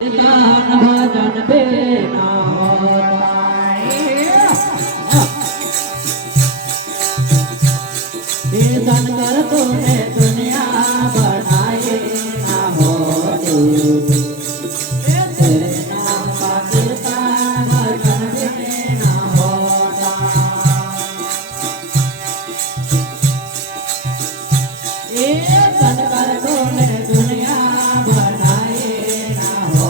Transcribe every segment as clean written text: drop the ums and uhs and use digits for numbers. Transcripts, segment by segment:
ભજન બેના कीर्तन कर तूने दुनिया बनाई ना हो तेरे नाम का कीर्तन भजन बिना होता कीर्तन कर तूने दुनिया बनाई ना हो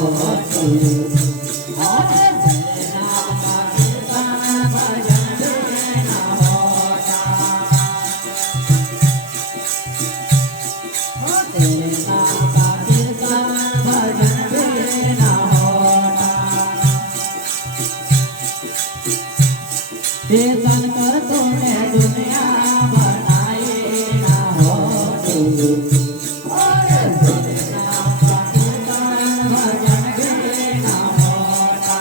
तेरे नाम का कीर्तन भजन बिना होता कीर्तन कर तूने दुनिया बनाई ना हो तेरे नाम का कीर्तन भजन बिना होता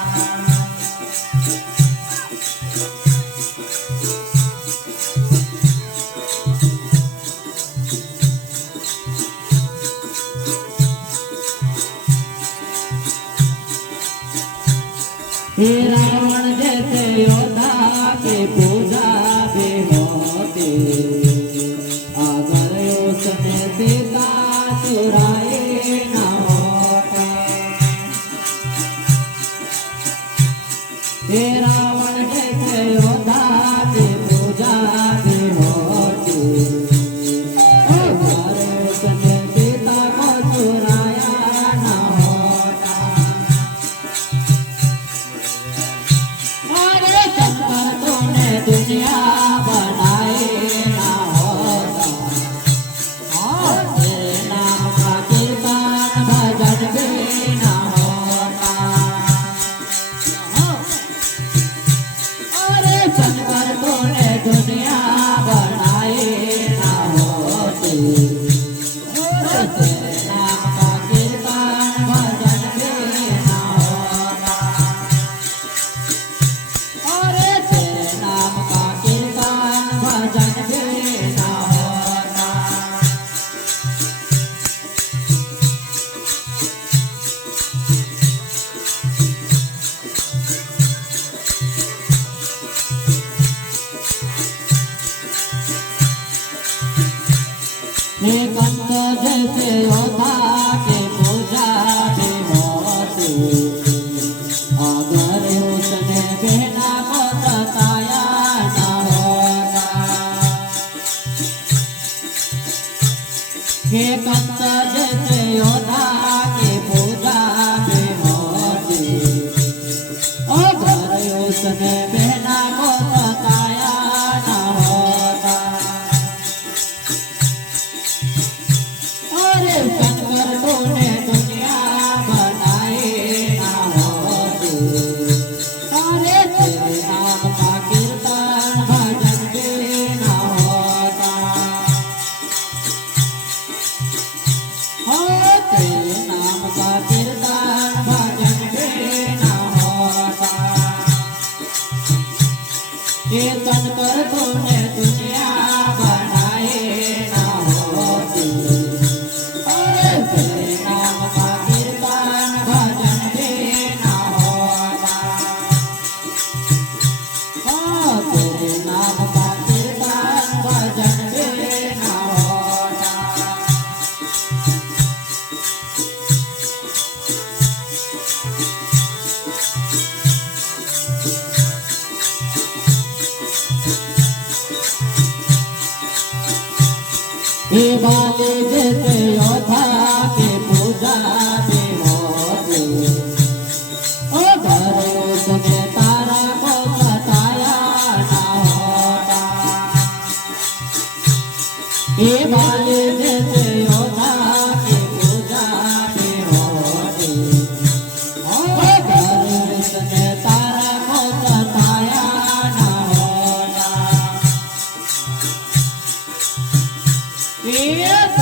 हे रावण जैसे योद्धा की पूजा भी होती अगर उसने सीता चुराई न होती हे रावण जैसे योद्धा की पूजा भी होती अगर उसने सीता को चुराया न होता दुनिया बनाई ना होता तेरे नाम का कीर्तन भजन बिना होता अरे शंकर तूने दुनिया बनाई ना होती तेरे नाम का कीर्तन भजन बिना होता अरे तेरे नाम का कीर्तन भजन बिना होता हे कंस जैसे योद्धा के पूजा भी होती अगर उसने बिना को बताया न होता हे कंस जैसे योद्धा की पूजा भी होती अगर उसने बिना को बताया न होता अरे शंकर तूने दुनिया बनाई ना होती अरे तेरे नाम का कीर्तन भजन बिना होता तेरे नाम का कीर्तन भजन बिना होता कीर्तन कर तूने दुनिया बनाई ना होती अरे तेरे नाम का कीर्तन भजन बिना होता तेरे नाम का कीर्तन भजन बिना होता हे बाले जैसे योद्धा की पूजा भी होती अगर उसने तारा को बताया न होता हे बाले जैसे योद्धा की पूजा भी होती अगर उसने तारा को बताया न होता Yes.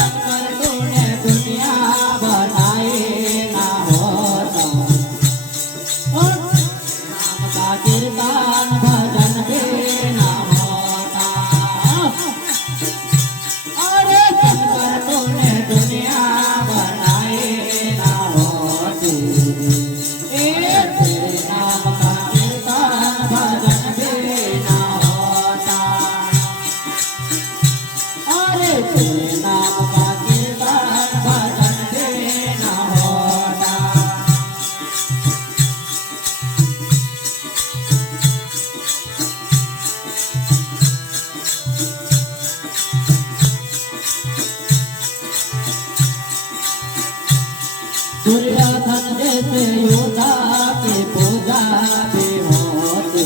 जैसे योद्धा की पूजा भी होती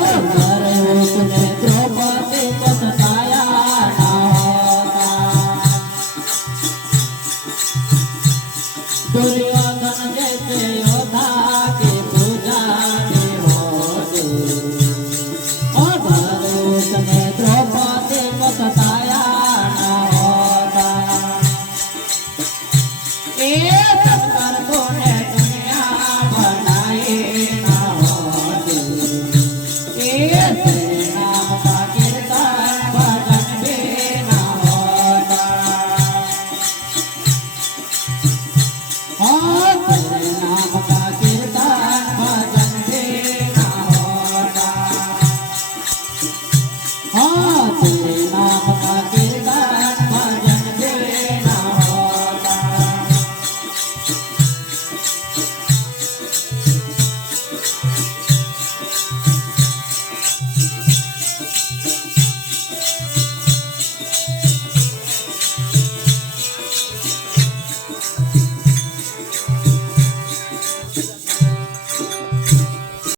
अगर उसने द्रौपदी को सताया ना होता दुर्योधन जैसे